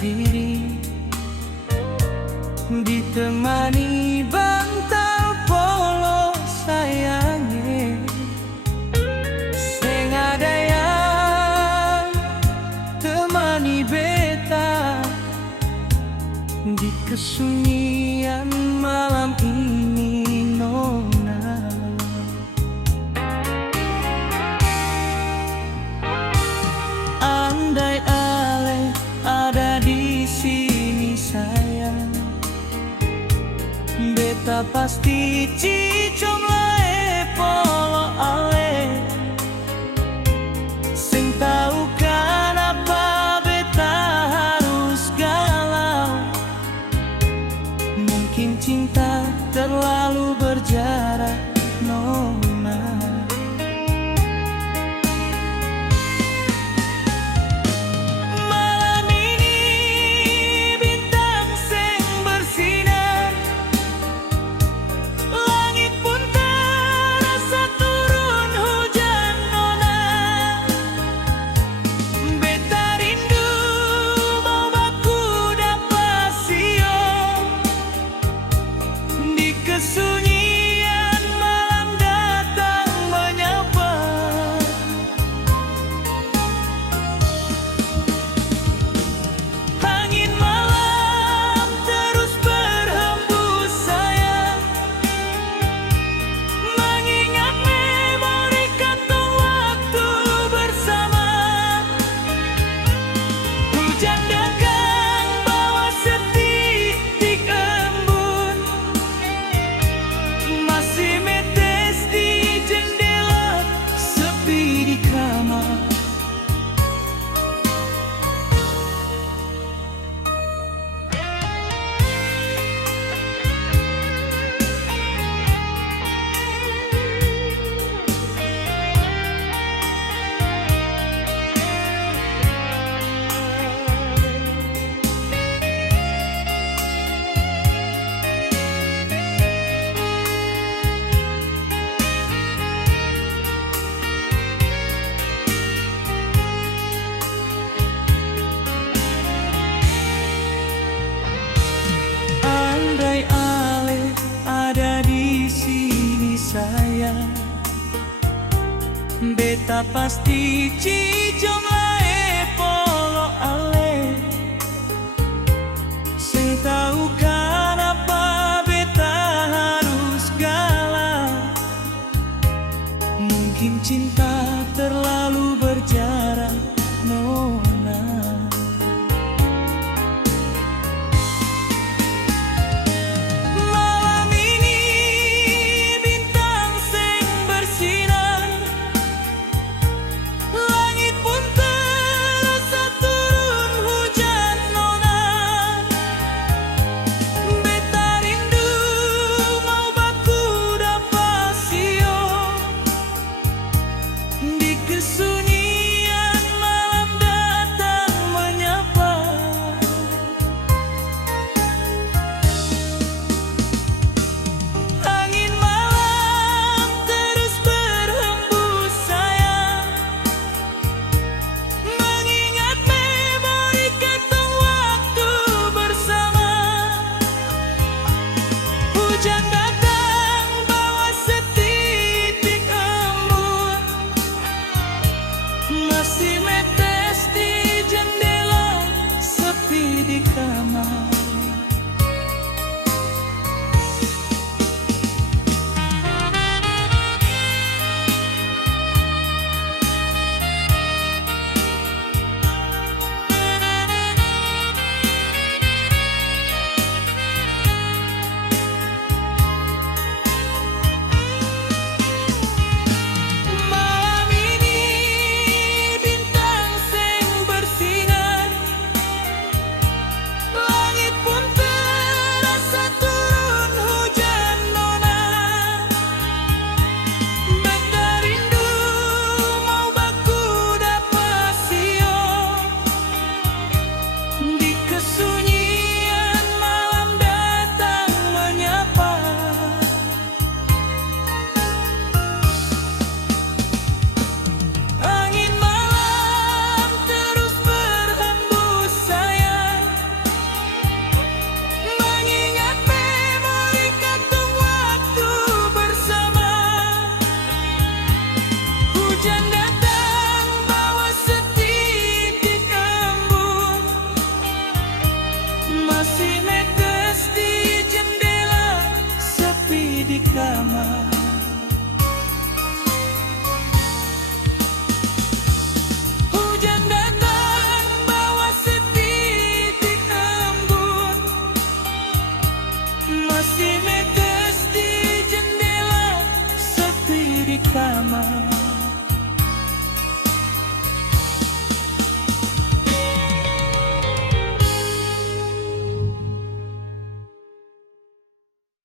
sendiri, ditemani bantal polo sayangnya. Sing ada yang temani beta di kesunyian malam ini, nona. Andai ale ada di sini sayang, beta pasti cicom lae polo ale. Sing tahu kenapa beta harus galau, mungkin cinta terlalu berjarak, nona. Malam ini bintang sing bersinar, langit pun terasa turun hujan, nona. Beta rindu mau baku dapat siang di kesunyian malam datang menyapa. Angin malam terus berhembus sayang, mengingat memori kantong waktu bersama. Hujan dekat bawa setitik embun, masih metes di jendela, sepi di kamar. Andai ale ada di sini sayang, beta pasti cicom lae polo ale. Sing tahu kenapa beta harus galau, mungkin cinta terlalu berjarak, nona. Malam ini bintang sing bersinar, langit pun terasa turun hujan, nona. Beta rindu mau baku dapat siang di kesunyian malam datang menyapa. Angin malam terus berhembus sayang, mengingat memori kantong waktu bersama. Hujan datang bawa setitik embun, di kamar.